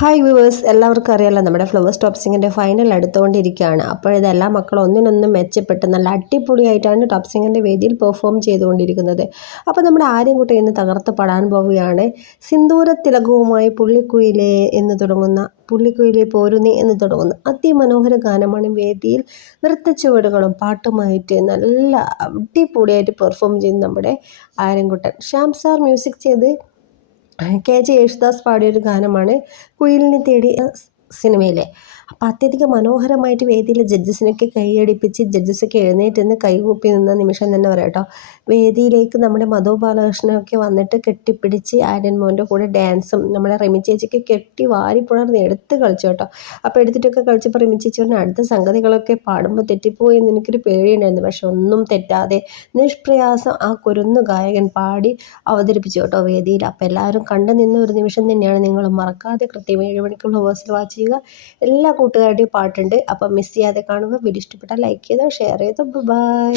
Hi viewers എല്ലാവർക്കും അറിയാലോ നമ്മുടെ ഫ്ലവർ ടോപ്സിങ്ങിന്റെ ഫൈനൽ അടുത്തുകൊണ്ടിരിക്കുകയാണ്. അപ്പോഴിതെല്ലാ മക്കളും ഒന്നിനൊന്നും മെച്ചപ്പെട്ട് നല്ല അടിപൊളിയായിട്ടാണ് ടോപ്സിങ്ങിന്റെ വേദിയിൽ പെർഫോം ചെയ്തുകൊണ്ടിരിക്കുന്നത്. അപ്പോൾ നമ്മുടെ ആര്യൻകുട്ടി ഇന്ന് തകർത്ത് പാടാൻ പോവുകയാണ്. സിന്ദൂര തിലകവുമായി പുള്ളിക്കുയിലേ എന്ന് തുടങ്ങുന്ന പുള്ളിക്കുയിലെ പോരുന്നേ എന്ന് തുടങ്ങുന്ന അതിമനോഹര ഗാനമാണ് വേദിയിൽ നൃത്തച്ചുവടുകളും പാട്ടുമായിട്ട് നല്ല അടിപൊളിയായിട്ട് പെർഫോം ചെയ്യുന്ന നമ്മുടെ ആര്യൻകുട്ടൻ. ശ്യാം സാർ മ്യൂസിക് ചെയ്ത് കെ ജെ യേശുദാസ് പാടിയൊരു ഗാനമാണ് കുയിലിനെ തേടി സിനിമയിലെ. അപ്പം അത്യധികം മനോഹരമായിട്ട് വേദിയിൽ ജഡ്ജസിനൊക്കെ കൈയടിപ്പിച്ച് ജഡ്ജസൊക്കെ എഴുന്നേറ്റ് നിന്ന് കൈകൂപ്പി നിന്ന നിമിഷം തന്നെ പറയാം കേട്ടോ. വേദിയിലേക്ക് നമ്മുടെ മധു ബാലകൃഷ്ണനൊക്കെ വന്നിട്ട് കെട്ടിപ്പിടിച്ച് ആര്യൻ മോന്റെ കൂടെ ഡാൻസും നമ്മുടെ റിമി ചേച്ചിക്ക് കെട്ടി വാരി പുണർന്ന് എടുത്ത് കളിച്ചു കേട്ടോ. അപ്പോൾ എടുത്തിട്ടൊക്കെ കളിച്ചപ്പോൾ റിമി ചേച്ചി അടുത്ത സംഗതികളൊക്കെ പാടുമ്പോൾ തെറ്റിപ്പോയി എന്ന് എനിക്കൊരു പേടിയുണ്ടായിരുന്നു. പക്ഷെ ഒന്നും തെറ്റാതെ നിഷ്പ്രയാസം ആ കുരുന്ന് ഗായകൻ പാടി അവതരിപ്പിച്ചു കേട്ടോ വേദിയിൽ. അപ്പോൾ എല്ലാവരും കണ്ടു നിന്ന ഒരു നിമിഷം തന്നെയാണ് നിങ്ങൾ മറക്കാതെ കൃത്യം ഏഴ് മണിക്കുള്ള ഹോസ്റ്റൽ വാച്ച് ചെയ്യുക. എല്ലാ കൂട്ടുകാരുടെയും പാട്ടുണ്ട്. അപ്പം മിസ് ചെയ്യാതെ കാണുക. വീഡിയോ ഇഷ്ടപ്പെട്ടാൽ ലൈക്ക് ചെയ്യുക ഷെയർ ചെയ്തോ. ബൈ